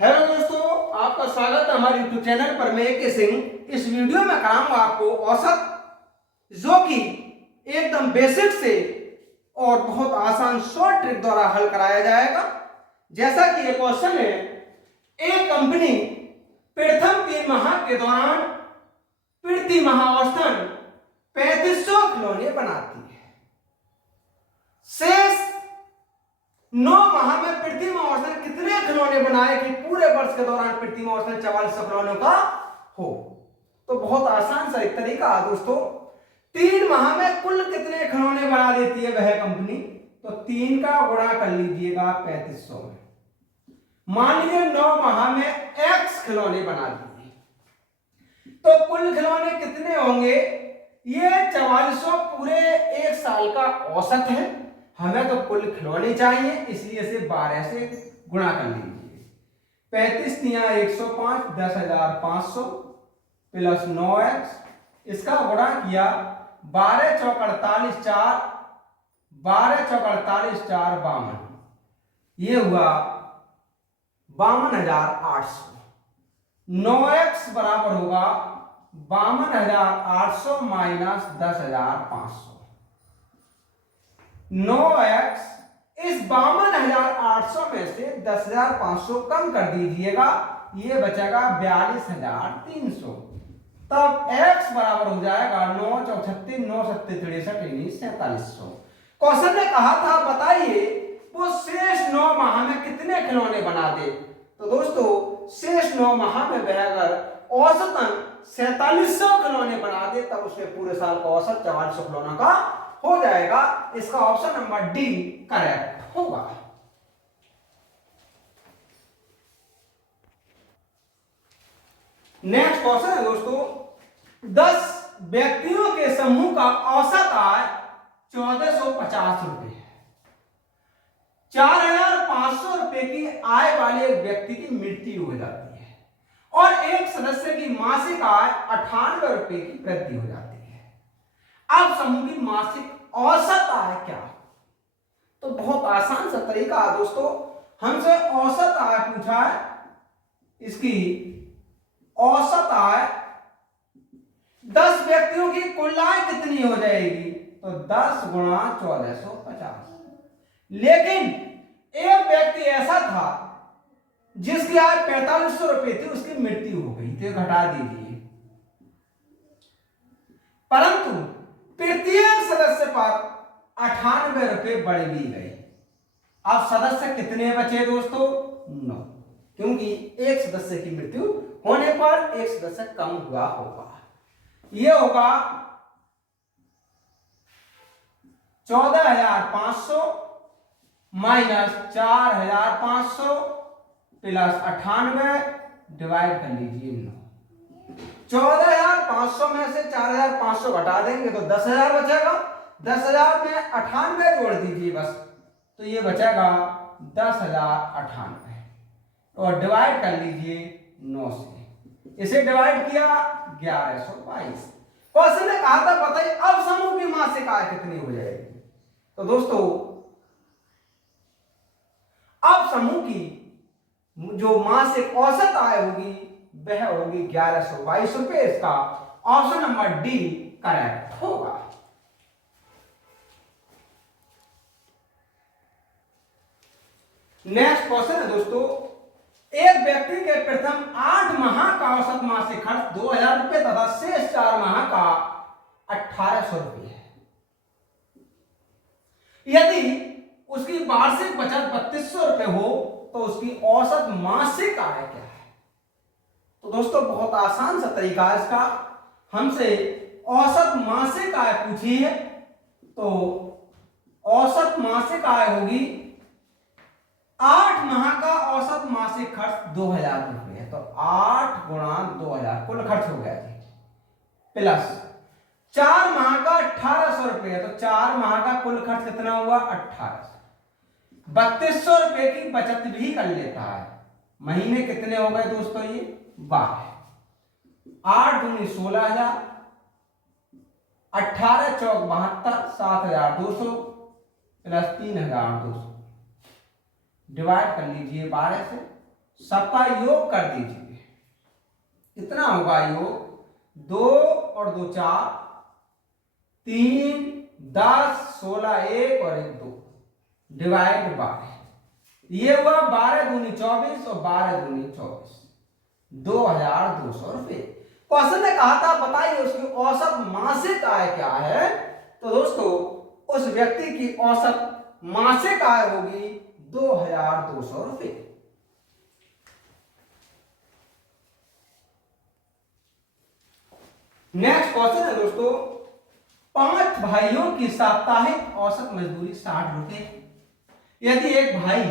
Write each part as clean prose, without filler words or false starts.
Hello दोस्तों, आपका स्वागत है हमारे यूट्यूब चैनल पर। मैं के सिंह इस वीडियो में कराऊंगा आपको औसत, जो कि एकदम बेसिक से और बहुत आसान शॉर्ट ट्रिक द्वारा हल कराया जाएगा। जैसा कि ये क्वेश्चन है, एक कंपनी प्रथम 3 माह के दौरान प्रति माह औसतन 3500 खिलौने बनाती है। शेष 9 माह में प्रति माह औसतन कितने खिलौने बनाए कि पूरे वर्ष के दौरान प्रति माह औसतन 4400 खिलौनों का हो। तो बहुत आसान सा एक तरीका है दोस्तों। 3 माह में कुल कितने खिलौने बना देती है वह कंपनी, तो 3 का गुणा कर लीजिएगा 3500 में। मान लीजिए 9 माह में x खिलौने बना दिए, तो कुल खिलौने कितने होंगे? ये 4400 पूरे एक साल का औसत है। हमें तो कुल खिलौने चाहिए, इसलिए इसे 12 से गुणा कर लीजिए। 35 तिया 105, 10,500 प्लस 9x, इसका गुणा किया 12 चौक 48, 4 12 चौक 48, 4 52, ये हुआ 52,800। 9x बराबर होगा 52,800 माइनस 10,500। 9x इस 52,800 में से 10,500 कम कर दीजिएगा, ये बचेगा 42,300। तब x बराबर हो जाएगा 9 चौक 36, 9 सत्ते 63, 4700। क्वेश्चन ने कहा था बताइए वो शेष 9 माह में कितने खिलौने बना दे। तो दोस्तों शेष 9 माह में वह अगर औसतन 4700 खिलौने बना दे, तब उसके पूरे साल का औसत 4400 खिलौनों का हो जाएगा। इसका ऑप्शन नंबर डी करेक्ट होगा। नेक्स्ट क्वेश्चन है दोस्तों, 10 व्यक्तियों के समूह का औसत आय 1450 रुपए है। 4,500 रुपए की आय वाले एक व्यक्ति की मृत्यु हो जाती है और एक सदस्य की मासिक आय 98 रुपए की वृद्धि हो जाती है। अब समूह की मासिक औसत आय क्या? तो बहुत आसान सा तरीका है दोस्तों। हमसे औसत आय पूछा है, इसकी औसत आय 10 व्यक्तियों की कुल आय कितनी हो जाएगी, तो 10 गुणा 1450। लेकिन एक व्यक्ति ऐसा था जिसकी आय 4500 रुपए थी, उसकी मृत्यु हो गई, तो घटा दीजिए। परंतु प्रत्येक सदस्य पर 98 रुपए बढ़ भी गए। अब सदस्य कितने बचे दोस्तों? 9, क्योंकि एक सदस्य की मृत्यु होने पर एक सदस्य कम हुआ होगा। यह होगा 14,500 माइनस 4,500 प्लस 98 डिवाइड कर लीजिए 9। 14,500 में से 4,500 घटा देंगे तो 10,000 बचेगा। 10,000 में 98 जोड़ दीजिए बस, तो ये बचेगा 10,098 और डिवाइड कर लीजिए 9 से। इसे डिवाइड किया 1122। क्वेश्चन ने कहा था बताइए अब समूह की मासिक आय कितनी हो जाएगी। तो दोस्तों अब समूह की जो मासिक औसत आय होगी वह होगी 1122 रुपए। इसका ऑप्शन नंबर डी करेक्ट होगा। नेक्स्ट क्वेश्चन है दोस्तों, एक व्यक्ति के प्रथम 8 माह का औसत मासिक खर्च 2,000 रुपए तथा शेष 4 माह का 1,800 रुपए है। यदि उसकी वार्षिक बचत 3,200 रुपए हो तो उसकी औसत मासिक आय क्या है? तो दोस्तों बहुत आसान सा तरीका है इसका। हमसे औसत मासिक आय पूछी है, तो औसत मासिक आय होगी 8 माह का औसत मासिक खर्च 2,000 रुपए है, तो 8 गुणा 2,000 कुल खर्च हो गया जी, प्लस 4 माह का 1,800 रुपए है, तो 4 माह का कुल खर्च कितना हुआ? 1,800। 3,200 रुपए की बचत भी कर लेता है। महीने कितने हो गए दोस्तों? ये 12। 8 दूनी 16,000, 18 चौक 72, 7,200 प्लस 3,200 डिवाइड कर लीजिए 12 से। सबका योग कर दीजिए। कितना होगा योग? 2 और 2 4, 3 10, 16 1 और 1 2, डिवाइड 12। ये हुआ 12 दूनी 24 और 12 दूनी 24, 2200 रुपये। क्वेश्चन ने कहा था बताइए उसकी औसत मासिक आय क्या है। तो दोस्तों उस व्यक्ति की औसत मासिक आय होगी 2200 रुपये। नेक्स्ट क्वेश्चन है दोस्तों, 5 भाइयों की साप्ताहिक औसत मजदूरी 60 रुपये। यदि एक भाई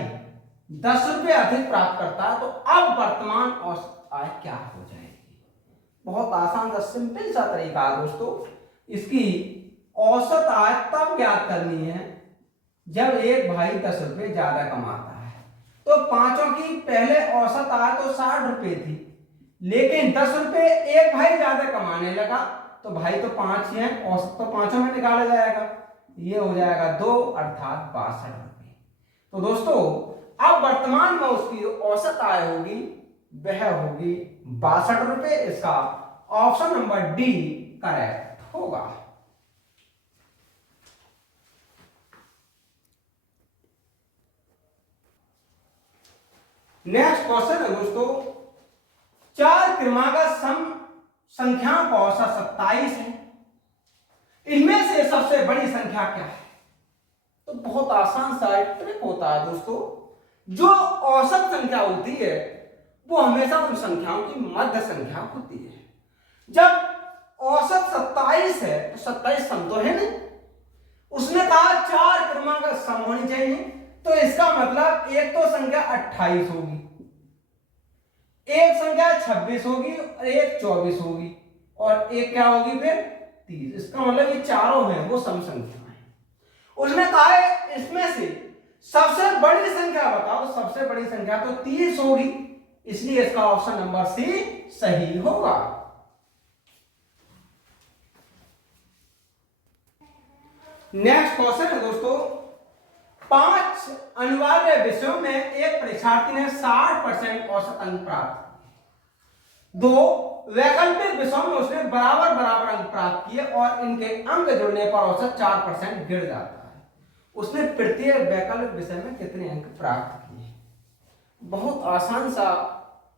10 रुपये अधिक प्राप्त करता है तो अब वर्तमान औसत आय क्या हो जाएगी? बहुत आसान सा सिंपल सा तरीका है दोस्तों। इसकी औसत आय तब ज्ञात करनी है जब एक भाई 10 रुपये ज्यादा कमाता है। तो पांचों की पहले औसत आय तो 60 रुपये थी, लेकिन 10 रुपये एक भाई ज्यादा कमाने लगा तो भाई तो 5 ही है, औसत तो पांचों में निकाला जाएगा। ये हो जाएगा 2 अर्थात 62 रुपये। तो दोस्तों अब वर्तमान में उसकी औसत आय होगी वह होगी 62 रुपये। इसका ऑप्शन नंबर डी करेक्ट होगा। नेक्स्ट क्वेश्चन है दोस्तों, 4 क्रमागत सम संख्याओं का औसत 27 है। इनमें से सबसे बड़ी संख्या क्या है? तो बहुत आसान सा ट्रिक होता है दोस्तों। जो औसत संख्या होती है वो हमेशा उन संख्याओं की मध्य संख्या होती है। जब औसत 27 है तो 27 सम तो है नहीं। उसने कहा 4 क्रमागत सम होनी चाहिए, तो इसका मतलब एक तो संख्या 28 होगी, एक संख्या 26 होगी और एक 24 होगी और एक क्या होगी फिर 30। इसका मतलब ये चारों हैं वो सम संख्या है। उसने कहा है इसमें से सबसे बड़ी संख्या बताओ, तो सबसे बड़ी संख्या तो 30 होगी, इसलिए इसका ऑप्शन नंबर सी सही होगा। नेक्स्ट क्वेश्चन है दोस्तों, 5 अनिवार्य विषयों में एक परीक्षार्थी ने 60% औसत अंक प्राप्त किए। 2 वैकल्पिक विषयों में उसने बराबर बराबर अंक प्राप्त किए और इनके अंक जुड़ने पर औसत 4% गिर जाता है। उसने प्रत्येक वैकल्पिक विषय में कितने अंक प्राप्त किए? बहुत आसान सा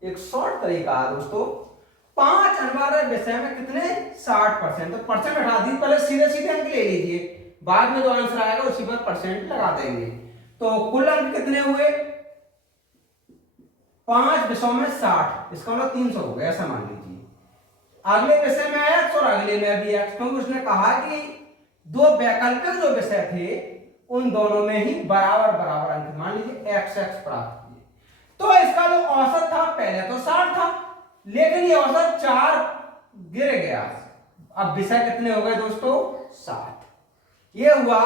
एक शॉर्ट तरीका है दोस्तों। 5 अनिवार्य विषय में कितने 60%, तो परसेंट हटा दी, पहले सीधे सीधे अंक ले लीजिए, बाद में जो आंसर आएगा उसी पर परसेंट लगा देंगे। तो कुल अंक कितने हुए? 5 विषयों में 60, इसका मतलब 300 हो गया, ऐसा मान लीजिए। अगले विषय में x और अगले में भी x, क्योंकि उसने कहा कि 2 वैकल्पिक जो विषय थे उन दोनों में ही बराबर बराबर अंक, मान लीजिए x प्राप्त किए। तो इसका जो औसत था पहले तो 60 था, लेकिन ये औसत 4 गिर गया। अब विषय कितने हो गए दोस्तों? 60। ये हुआ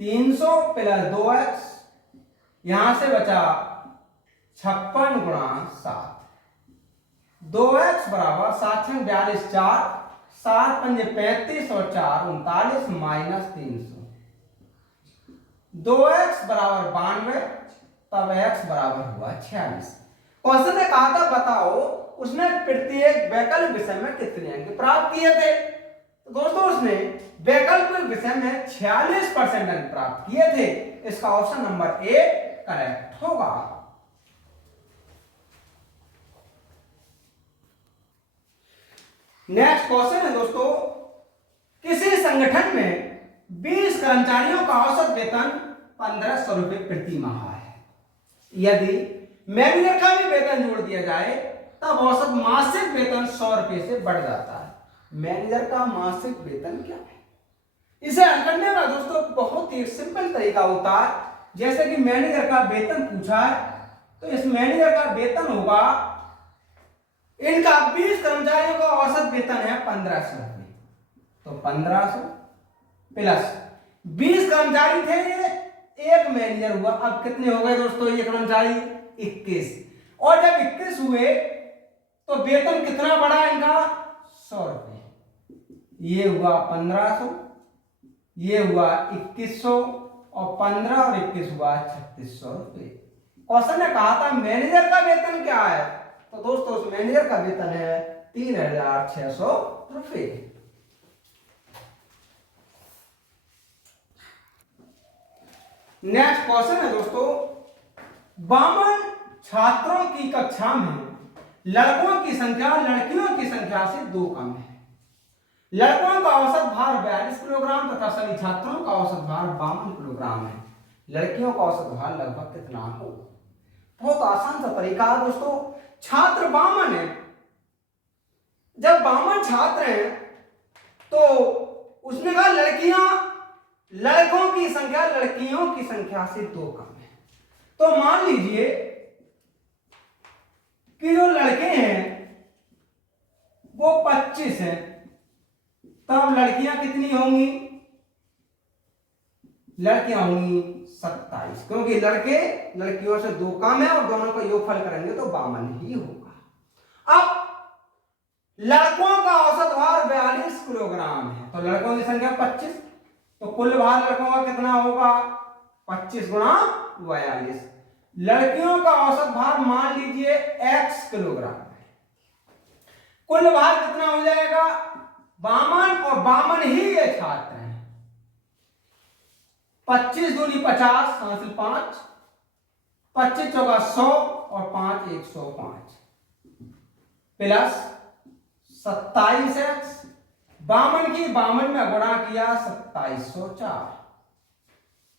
300 प्लस 2x, यहां से बचा 56 गुणा 7, 2x बराबर 7 42 4, 7 पंजे 35 और 4 39 माइनस 300, 2x बराबर 92, तब x बराबर हुआ 46। क्वेश्चन ने कहा था बताओ उसने प्रत्येक वैकल्पिक विषय में कितने अंक प्राप्त किए थे। तो दोस्तों उसने वैकल्पिक विषय में 46% अंक प्राप्त किए थे। इसका ऑप्शन नंबर ए करेक्ट होगा। नेक्स्ट क्वेश्चन है दोस्तों, किसी संगठन में 20 कर्मचारियों का औसत वेतन 1500 रुपये प्रति माह है। यदि मैनेजर का भी वेतन जोड़ दिया जाए तब औसत मासिक वेतन 100 रुपये से बढ़ जाता है। मैनेजर का मासिक वेतन क्या है? इसे हल करने का दोस्तों बहुत ही सिंपल तरीका होता है। जैसे कि मैनेजर का वेतन पूछा है तो इस मैनेजर का वेतन होगा, इनका 20 कर्मचारियों का औसत वेतन है 1500 रुपये, तो 1500 प्लस 20 कर्मचारी थे, ये एक मैनेजर हुआ। अब कितने हो गए दोस्तों ये कर्मचारी? 21। और जब 21 हुए तो वेतन कितना बढ़ा इनका? 100 रुपये। ये हुआ 1500, ये हुआ 2100 और 15 और 21 हुआ 3600 रुपये। क्वेश्चन ने कहा था मैनेजर का वेतन क्या है, तो दोस्तों उस मैनेजर का वेतन है 3,600 रुपए। नेक्स्ट क्वेश्चन है दोस्तों, 52 छात्रों की कक्षा में लड़कों की संख्या लड़कियों की संख्या से 2 कम है। लड़कों का औसत भार 42 किलोग्राम तथा सभी छात्रों का औसत भार 52 किलोग्राम है। लड़कियों का औसत भार लगभग कितना हो? बहुत आसान सा तरीका है दोस्तों। छात्र 52 है, जब 52 छात्र हैं तो उसने कहा लड़कियां लड़कों की संख्या लड़कियों की संख्या से 2 कम है। तो मान लीजिए कि जो लड़के हैं वो 25 हैं, तब लड़कियां कितनी होंगी? लड़कियां होंगी 27, क्योंकि लड़के लड़कियों से 2 कम है और दोनों का योगफल करेंगे तो 52 ही होगा। अब लड़कों का औसत भार 42 किलोग्राम है, तो लड़कों की संख्या 25, तो कुल भार लड़कों का कितना होगा? 25 गुणा 42। लड़कियों का औसत भार मान लीजिए x किलोग्राम है, कुल भार कितना हो जाएगा? 52, और 52 ही ये छात्र हैं। 25 दूनी 50 हासिल 5, 25 चौका 100 और 5 105 प्लस 27x, 52 की 52 में गुणा किया 2704।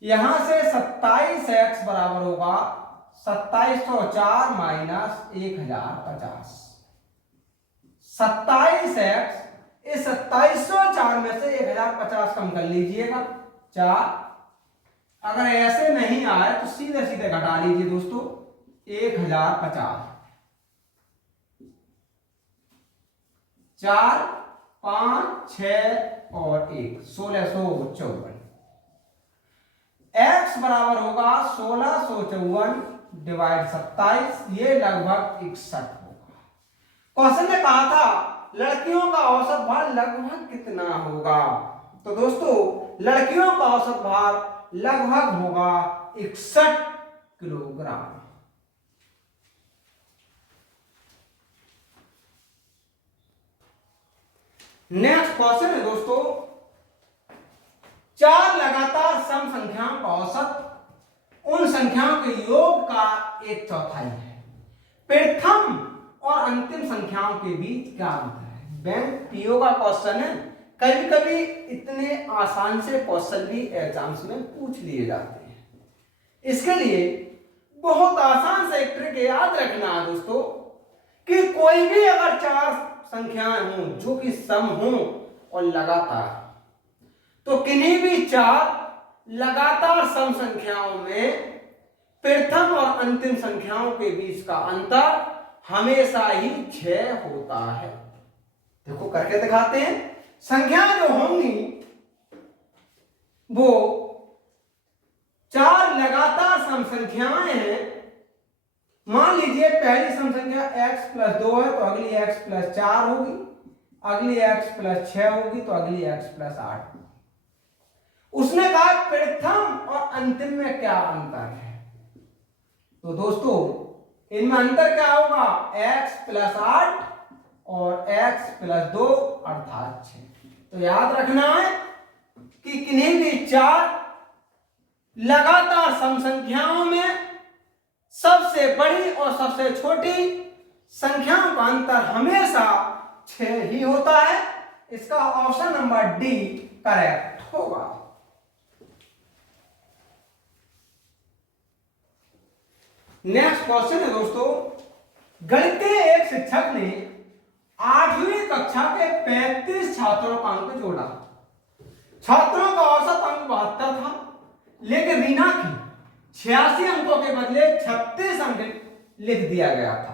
यहां से 27x बराबर होगा 2704 माइनस 1050। 27x, इस 2704 में से 1050 कम कर लीजिएगा 4। अगर ऐसे नहीं आए तो सीधे सीधे घटा लीजिए दोस्तों 1050, 4 5 6 और 1 1654। x बराबर होगा 1654 डिवाइड 27, ये लगभग 61 होगा। क्वेश्चन ने कहा था लड़कियों का औसत भार लगभग कितना होगा, तो दोस्तों लड़कियों का औसत भार लगभग होगा 61 किलोग्राम। नेक्स्ट क्वेश्चन है दोस्तों, 4 लगातार सम संख्याओं का औसत उन संख्याओं के योग का 1/4 है। प्रथम और अंतिम संख्याओं के बीच क्या अंतर है? बैंक पीओ का क्वेश्चन है। कभी कभी इतने आसान से क्वेश्चन भी एग्जाम्स में पूछ लिए जाते हैं। इसके लिए बहुत आसान से एक ट्रिक याद रखना है दोस्तों कि कोई भी अगर 4 संख्याएं हों जो कि सम हों और लगातार, तो किन्हीं भी 4 लगातार सम संख्याओं में प्रथम और अंतिम संख्याओं के बीच का अंतर हमेशा ही 6 होता है। देखो करके दिखाते हैं। संख्याएं जो होंगी वो 4 लगातार सम संख्याएं हैं। मान लीजिए पहली सम संख्या x + 2 है तो अगली x + 4 होगी, अगली x + 6 होगी तो अगली x + 8। उसने कहा प्रथम और अंतिम में क्या अंतर है, तो दोस्तों इनमें अंतर क्या होगा? x + 8 और x + 2 अर्थात 6। तो याद रखना है कि किन्हीं भी 4 लगातार सम संख्याओं में सबसे बड़ी और सबसे छोटी संख्याओं का अंतर हमेशा 6 ही होता है। इसका ऑप्शन नंबर डी करेक्ट होगा। नेक्स्ट क्वेश्चन है दोस्तों, गणित के एक शिक्षक ने 8वीं कक्षा के 35 छात्रों का अंक जोड़ा। छात्रों का औसत अंक 72 था, लेकिन रीना की 86 अंकों के बदले 36 अंक लिख दिया गया था।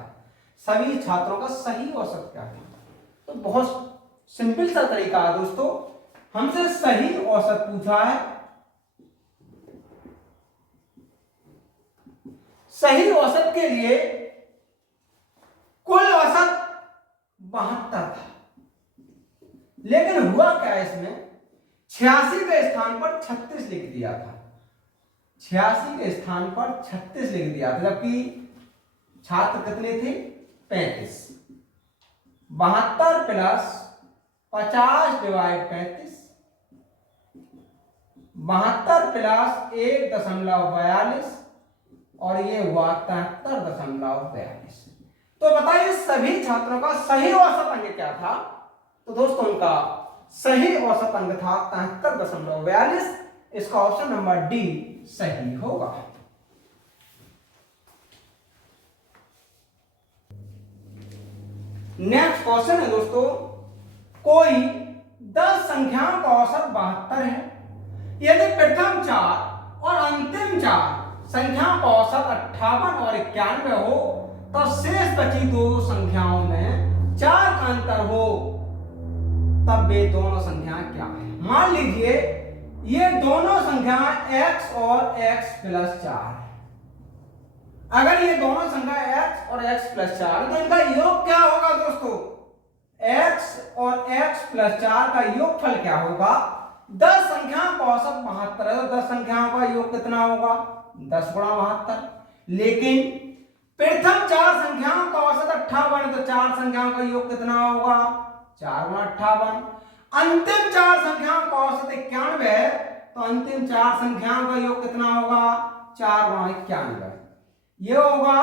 सभी छात्रों का सही औसत क्या था? तो बहुत सिंपल सा तरीका है दोस्तों, हमसे सही औसत पूछा है। सही औसत के लिए कुल औसत 72 था, लेकिन हुआ क्या इसमें 86 के स्थान पर 36 लिख दिया था। 86 के स्थान पर 36 लिख दिया था, जबकि छात्र कितने थे? 35। 72 प्लस 50 डिवाइड 35, 72 प्लस 1.42 और ये हुआ 73.42। तो बताइए सभी छात्रों का सही औसत अंक क्या था? तो दोस्तों उनका सही औसत अंक था 73.42। इसका ऑप्शन नंबर डी सही होगा। नेक्स्ट क्वेश्चन है दोस्तों, कोई 10 संख्याओं का औसत 72 है। यदि प्रथम 4 और अंतिम 4 संख्याओं का औसत 58 और 91 हो, तब शेष बची दो संख्याओं में 4 का अंतर हो, तब वे दोनों संख्याएं क्या है? मान लीजिए ये दोनों संख्याएं x और x प्लस 4 है। अगर ये दोनों संख्या x और x प्लस 4 तो इनका योग क्या होगा दोस्तों? x और x प्लस 4 का योगफल क्या होगा? 10 संख्याओं का औसत 72 है, तो 10 संख्याओं का योग कितना होगा? 10 गुणा 72। लेकिन प्रथम 4 संख्याओं का औसत 58 है, तो 4 संख्याओं का योग कितना होगा? 4 गुणा 58। अंतिम 4 संख्याओं का औसत 91 है, तो अंतिम 4 संख्याओं का योग कितना होगा? 4 गुणा 91। ये होगा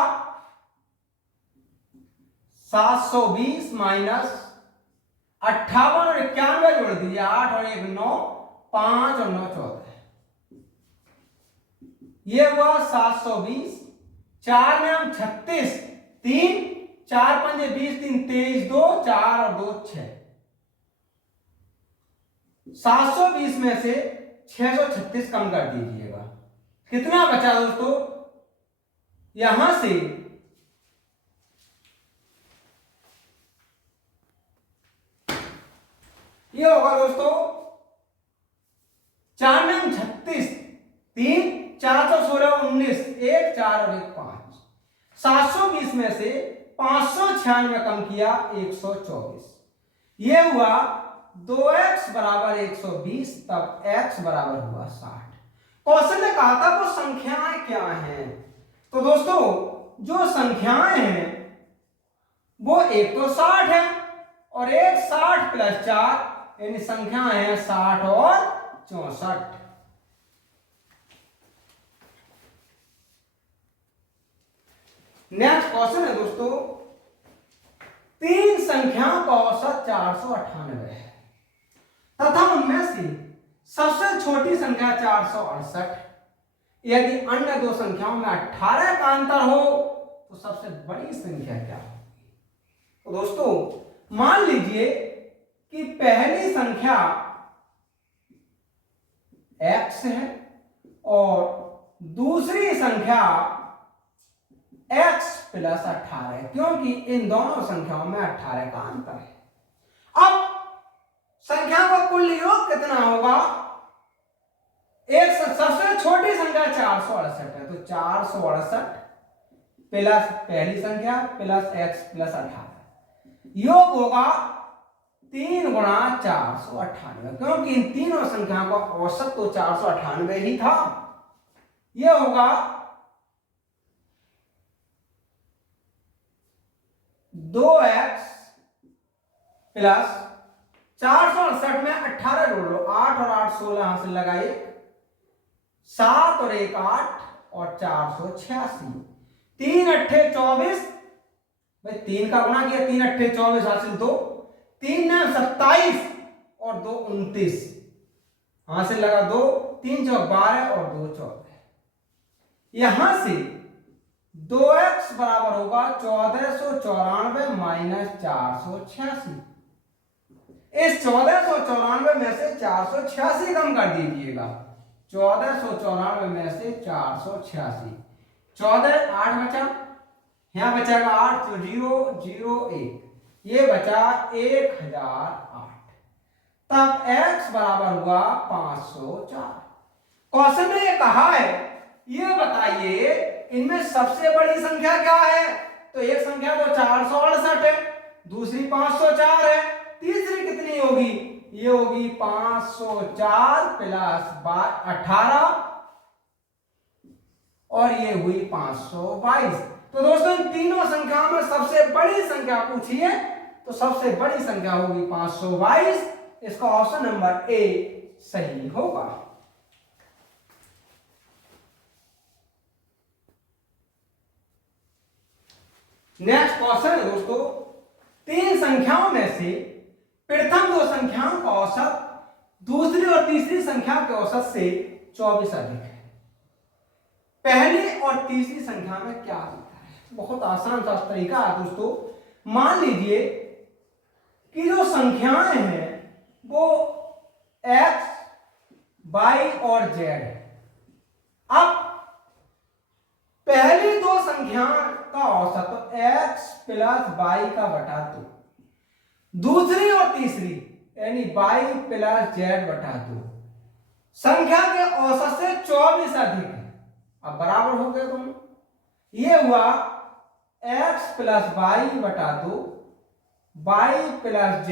720 माइनस 58 और 91 जोड़ दीजिए, 8 और 1 9, 5 और 9 14। ये हुआ 720। 4 में हम 36, 3, 4 पंजे 20, 3 23, 2 4 और 2 6। 720 में से 636 कम कर दीजिएगा, कितना बचा दोस्तों? यहां से ये होगा दोस्तों 4 में हम 36, 3, 416, 19, 1 4 और 1 5। 720 में से 596 कम किया 124। ये हुआ 2x बराबर 120, तब x बराबर हुआ 60। क्वेश्चन ने कहा था वो संख्याएं क्या हैं? तो दोस्तों जो संख्याएं हैं वो एक तो 60 है और एक 60 प्लस 4, यानी संख्याएं हैं 60 और 64। नेक्स्ट क्वेश्चन है दोस्तों, 3 संख्याओं का औसत 498 है तथा उनमें से सबसे छोटी संख्या 468। यदि अन्य दो संख्याओं में 18 का अंतर हो तो सबसे बड़ी संख्या क्या होगी? तो दोस्तों मान लीजिए कि पहली संख्या x है और दूसरी संख्या x प्लस 18 है, क्योंकि इन दोनों संख्याओं में 18 का अंतर है। अब संख्या का कुल योग कितना होगा? एक सबसे छोटी संख्या 468 है, तो 468 प्लस पहली संख्या प्लस x प्लस 18 योग होगा 3 गुणा 498, क्योंकि इन तीनों संख्याओं का औसत तो 498 ही था। यह होगा 2x प्लस 468 में 18 जोड़ लो, 8 और 8 16, यहां से लगाइए 7 और 1 8 और 486। 3 अट्ठे 24, भाई 3 का गुणा किया, 3 अट्ठे 24 हासिल 2, 3 ने 27 और 2 29, हासिल लगा 2, 3 चौक 12 और 2 14। यहां से 2x बराबर होगा 1494 माइनस 486। इस 1494 में से 486 कम कर दीजिएगा, 1494 में से 486, 14 8 बचा, यहां बचेगा 8 तो 0 0 1, ये बचा 1008। तब x बराबर हुआ 504। क्वेश्चन ने ये कहा है ये बताइए इनमें सबसे बड़ी संख्या क्या है? तो एक संख्या तो 468 है, दूसरी 504 है, तीसरी कितनी होगी? ये होगी 504 प्लस 18 और ये हुई 522। तो दोस्तों इन तीनों संख्याओं में सबसे बड़ी संख्या पूछिए तो सबसे बड़ी संख्या होगी 522। इसका ऑप्शन नंबर ए सही होगा। नेक्स्ट क्वेश्चन है दोस्तों, तीन संख्याओं में से प्रथम दो संख्याओं का औसत दूसरी और तीसरी संख्या के औसत से 24 अधिक है। पहली और तीसरी संख्या में क्या अंतर है? बहुत आसान सा तरीका है दोस्तों। मान लीजिए कि जो संख्याएं हैं वो x, y और z है। अब पहली दो संख्याओं का औसत तो x प्लस y का बटा 2, दूसरी और तीसरी यानी y प्लस z बटा 2 संख्या के औसत से 24 अधिक है। अब बराबर हो गए दोनों। ये हुआ x प्लस वाई बटा 2 y plus z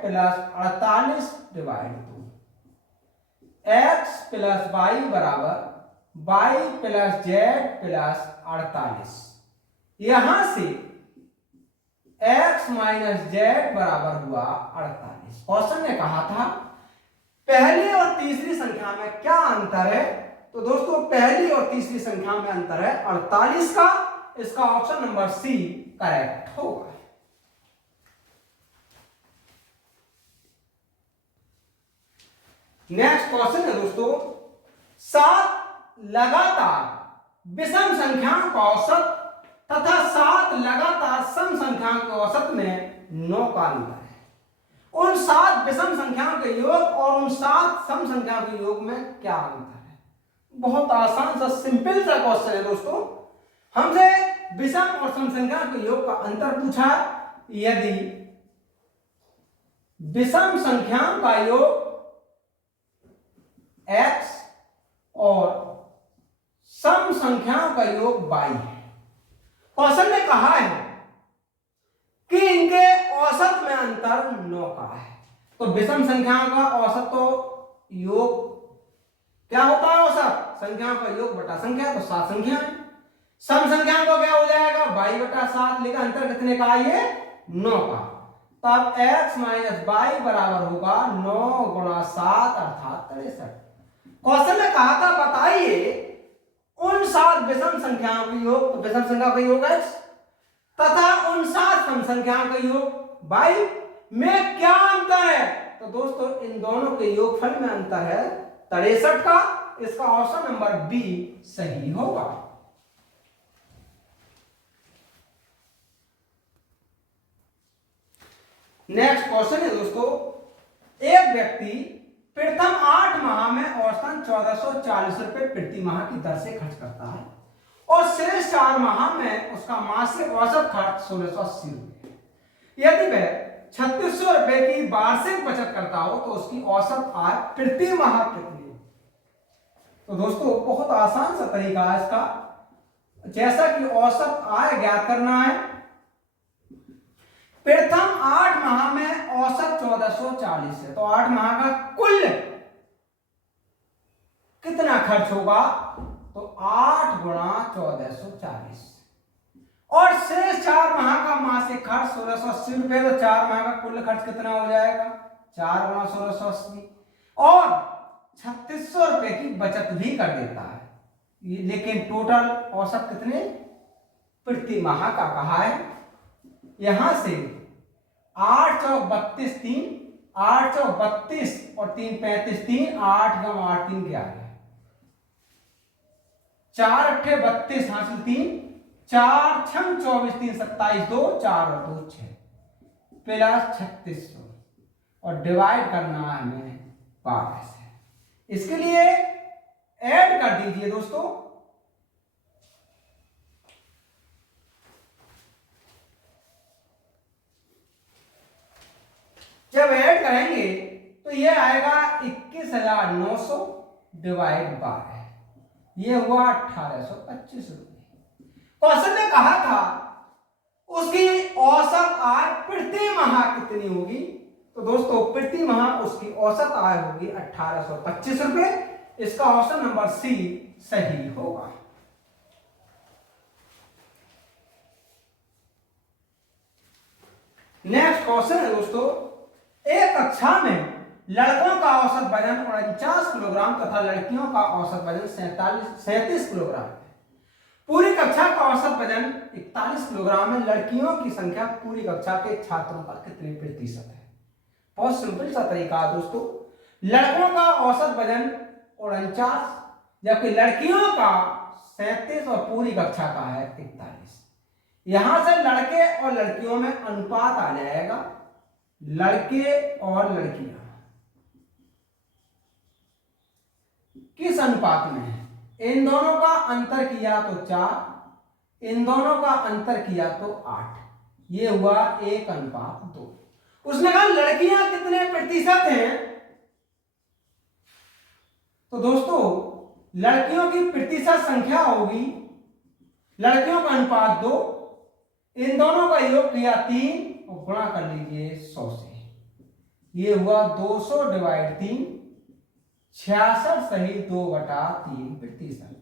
plus 48 divide 2। x plus y बराबर y प्लस z प्लस 48। यहां से x माइनस z बराबर हुआ 48। क्वेश्चन ने कहा था पहली और तीसरी संख्या में क्या अंतर है? तो दोस्तों पहली और तीसरी संख्या में अंतर है 48 का। इसका ऑप्शन नंबर सी करेक्ट होगा। नेक्स्ट क्वेश्चन है दोस्तों, 7 लगातार विषम संख्याओं का औसत तथा 7 लगातार सम संख्याओं के औसत में 9 का अंतर है। उन 7 विषम संख्याओं के योग और उन 7 सम संख्याओं के योग में क्या अंतर है? बहुत आसान सा सिंपल सा क्वेश्चन है दोस्तों। हमसे विषम और सम संख्या के योग का अंतर पूछा। यदि विषम संख्याओं का योग x और सम संख्याओं का योग y है। क्वेश्चन ने कहा है कि इनके औसत में अंतर 9 का है। तो विषम संख्याओं का औसत तो योग क्या होता है? औसत संख्याओं का योग बटा संख्या, तो 7 संख्या है। सम संख्याओं का क्या हो जाएगा? y बटा 7। लेकिन अंतर कितने का? ये 9 का। तब x माइनस y बराबर होगा 9 गुणा 7 अर्थात 63। क्वेश्चन ने कहा था बताइए उन 7 विषम संख्याओं का योग, तो विषम संख्या का योग x तथा उन 7 सम संख्याओं का योग y में क्या अंतर है? तो दोस्तों इन दोनों के योगफल में अंतर है 63 का। इसका ऑप्शन नंबर बी सही होगा। नेक्स्ट क्वेश्चन है दोस्तों, एक व्यक्ति प्रथम 8 माह में औसतन 1440 रुपए प्रति माह की दर से खर्च करता है और शेष 4 माह में उसका मासिक औसत खर्च 1680 रुपए। यदि वह 3600 रुपए की वार्षिक बचत करता हो तो उसकी औसत आय प्रति माह कितनी? तो दोस्तों बहुत आसान सा तरीका है इसका। जैसा कि औसत आय ज्ञात करना है, प्रथम 8 माह में औसत 1440 है, तो 8 माह का कुल कितना खर्च होगा? तो 8 गुणा 1440 और शेष 4 माह का मासिक खर्च 1680 रुपए। तो 4 माह का कुल खर्च कितना हो जाएगा? 4 गुणा 1680 और 3600 रुपए की बचत भी कर देता है। लेकिन टोटल औसत कितने प्रति माह का कहा है? यहां से 8 चौक 32 3, 8 चौक 32 और 3 35 3, 8 गम 8 3 11, 4 अट्ठे 32 हासिल 3, 4 छम 24 3 27 2, 4 और 2 6 प्लस 3600 और डिवाइड करना है हमें 12 से। इसके लिए ऐड कर दीजिए दोस्तों। जब ऐड करेंगे तो ये आएगा 21,900 डिवाइड 12, ये हुआ 1825 रुपए। क्वेश्चन ने कहा था उसकी औसत आय प्रति माह कितनी होगी? तो दोस्तों प्रति माह उसकी औसत आय होगी 1825 रुपए। इसका ऑप्शन नंबर सी सही होगा। नेक्स्ट क्वेश्चन है दोस्तों, एक कक्षा में लड़कों का औसत वजन 49 किलोग्राम तथा लड़कियों का औसत वजन 37 किलोग्राम है। पूरी कक्षा का औसत वजन 41 किलोग्राम है। लड़कियों की संख्या पूरी कक्षा के छात्रों का कितने प्रतिशत है? बहुत सिंपल सा तरीका है दोस्तों। लड़कों का औसत वजन 49 जबकि लड़कियों का 37 और पूरी कक्षा का है 41। यहां से लड़के और लड़कियों में अनुपात आ जाएगा, लड़के और लड़कियां किस अनुपात में है? इन दोनों का अंतर किया तो 4, इन दोनों का अंतर किया तो 8, ये हुआ 1:2। उसने कहा लड़कियां कितने प्रतिशत हैं? तो दोस्तों लड़कियों की प्रतिशत संख्या होगी, लड़कियों का अनुपात 2, इन दोनों का योग किया 3 और गुणा कर लीजिए 100 से, ये हुआ 200/3, 66 सही 2/3%।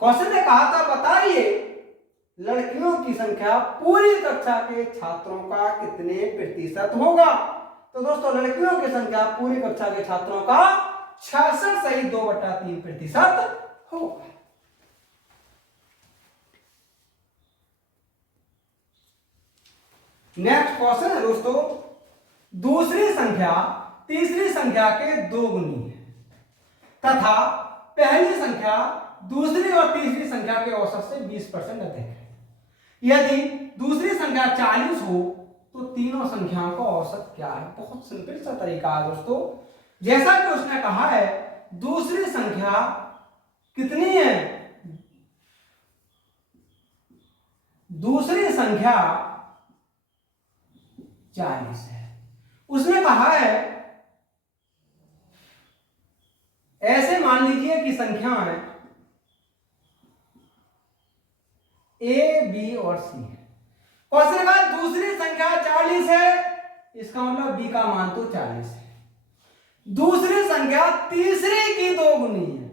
क्वेश्चन ने कहा था बताइए लड़कियों की संख्या पूरी कक्षा के छात्रों का कितने प्रतिशत होगा? तो दोस्तों लड़कियों की संख्या पूरी कक्षा के छात्रों का 66 सही 2/3% होगा। नेक्स्ट क्वेश्चन है दोस्तों, दूसरी संख्या तीसरी संख्या के 2 गुनी है तथा पहली संख्या दूसरी और तीसरी संख्या के औसत से 20% अधिक है। यदि दूसरी संख्या 40 हो तो तीनों संख्याओं का औसत क्या है? बहुत सिंपल सा तरीका है दोस्तों। जैसा कि उसने कहा है दूसरी संख्या कितनी है? दूसरी संख्या 40 है। उसने कहा है ऐसे मान लीजिए कि संख्याएं ए बी और सी है। क्वेश्चन का दूसरी संख्या 40 है, इसका मतलब बी का मान तो 40 है। दूसरी संख्या तीसरी की 2 गुनी है,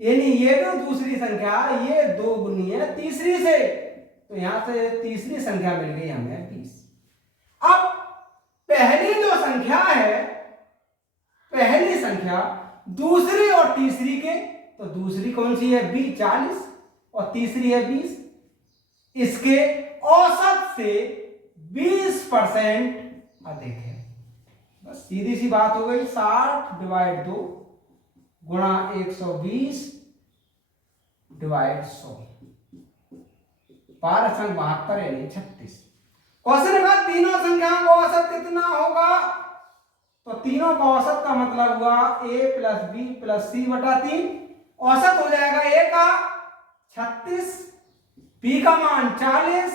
यानी ये जो दूसरी संख्या ये 2 गुनी है तीसरी से, तो यहां से तीसरी संख्या मिल गई हमें 20। अब पहली जो संख्या है, पहली संख्या दूसरी और तीसरी के, तो दूसरी कौन सी है? बी 40 और तीसरी है 20। इसके औसत से 20% अधिक है। बस सीधी सी बात हो गई। 60/2 गुणा 120/100, 12×72 यानी 36। क्वेश्चन का तीनों संख्याओं का औसत कितना होगा? तो तीनों का औसत का मतलब हुआ a + b + c बटा 3। औसत हो जाएगा a का 36, b का मान 40,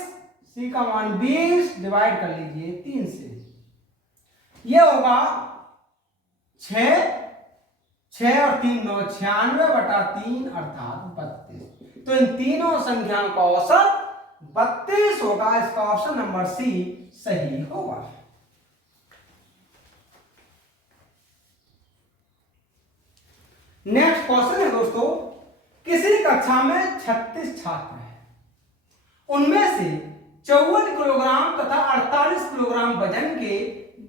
c का मान 20, डिवाइड कर लीजिए 3 से, ये होगा 6 और 3 9 96/3 अर्थात 32। तो इन तीनों संख्याओं का औसत 32 होगा। इसका ऑप्शन नंबर सी सही होगा। नेक्स्ट क्वेश्चन है दोस्तों, किसी कक्षा में 36 छात्र हैं, उनमें से 54 किलोग्राम तथा 48 किलोग्राम वजन के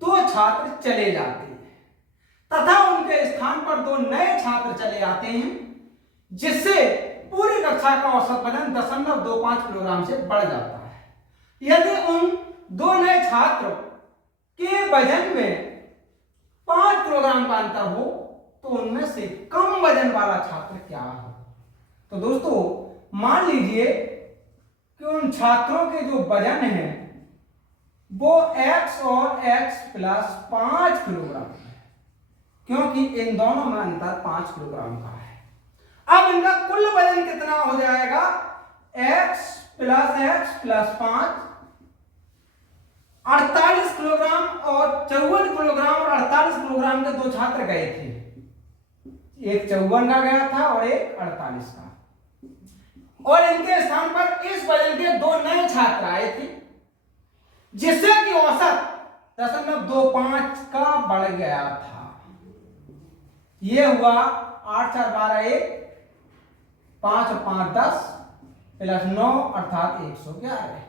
2 छात्र चले जाते हैं तथा उनके स्थान पर 2 नए छात्र चले आते हैं, जिससे पूरी कक्षा का औसत वजन 0.25 किलोग्राम से बढ़ जाता है। यदि उन 2 नए छात्र के वजन में 5 किलोग्राम का अंतर हो तो उनमें से कम वजन वाला छात्र क्या हो? तो दोस्तों मान लीजिए कि उन छात्रों के जो वजन है वो x और x + 5 किलोग्राम है, क्योंकि इन दोनों में अंतर 5 किलोग्राम का है। अब इनका कुल वजन कितना हो जाएगा? x + 5 48 किलोग्राम, और 54 किलोग्राम और 48 किलोग्राम के 2 छात्र गए थे, एक 54 का गया था और एक 48 का, और इनके स्थान पर इस वजन के 2 नए छात्र आए थे, जिससे कि औसत 0.25 का बढ़ गया था। यह हुआ 8 4 12 1, 5 और 5 10 + 9 अर्थात 111।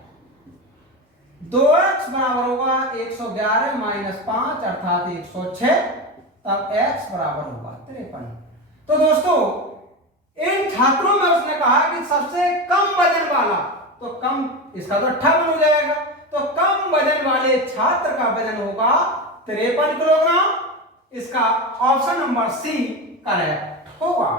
2x बराबर होगा 111 माइनस 5 अर्थात 106, तब x बराबर होगा 53। तो दोस्तों इन छात्रों में उसने कहा कि सबसे कम वजन वाला, तो कम इसका तो 58 हो जाएगा, तो कम वजन वाले छात्र का वजन होगा 53 किलोग्राम। इसका ऑप्शन नंबर सी करेक्ट होगा।